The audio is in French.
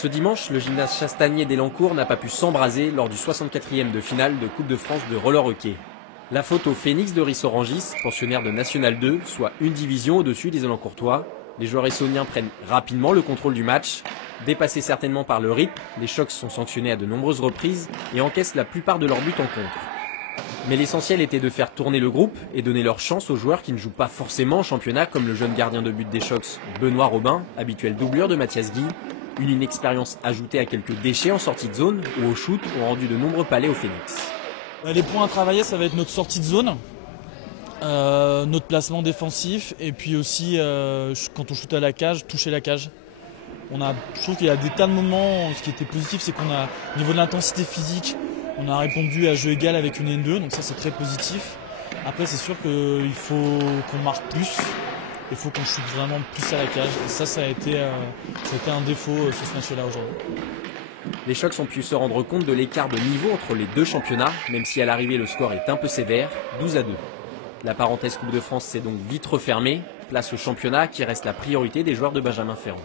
Ce dimanche, le gymnase Chastagnier-Délancourt n'a pas pu s'embraser lors du 64e de finale de Coupe de France de roller hockey. La faute au Phénix de Rissorangis, pensionnaire de National 2, soit une division au-dessus des Élancourtois. Les joueurs essoniens prennent rapidement le contrôle du match. Dépassés certainement par le rythme, les Chocs sont sanctionnés à de nombreuses reprises et encaissent la plupart de leurs buts en contre. Mais l'essentiel était de faire tourner le groupe et donner leur chance aux joueurs qui ne jouent pas forcément en championnat, comme le jeune gardien de but des Chocs, Benoît Robin, habituel doublure de Mathias Guy. Une inexpérience ajoutée à quelques déchets en sortie de zone ou au shoot ont rendu de nombreux palais au Phénix. Les points à travailler, ça va être notre sortie de zone, notre placement défensif et puis aussi quand on shoot à la cage, toucher la cage. Je trouve qu'il y a des tas de moments, ce qui était positif, c'est qu'on a, au niveau de l'intensité physique, on a répondu à jeu égal avec une N2, donc ça c'est très positif. Après c'est sûr qu'il faut qu'on marque plus, il faut qu'on shoot vraiment plus à la cage. Et ça a été un défaut sur ce match-là aujourd'hui. Les Chocs ont pu se rendre compte de l'écart de niveau entre les deux championnats, même si à l'arrivée le score est un peu sévère, 12-2. La parenthèse Coupe de France s'est donc vite refermée, place au championnat qui reste la priorité des joueurs de Benjamin Ferrand.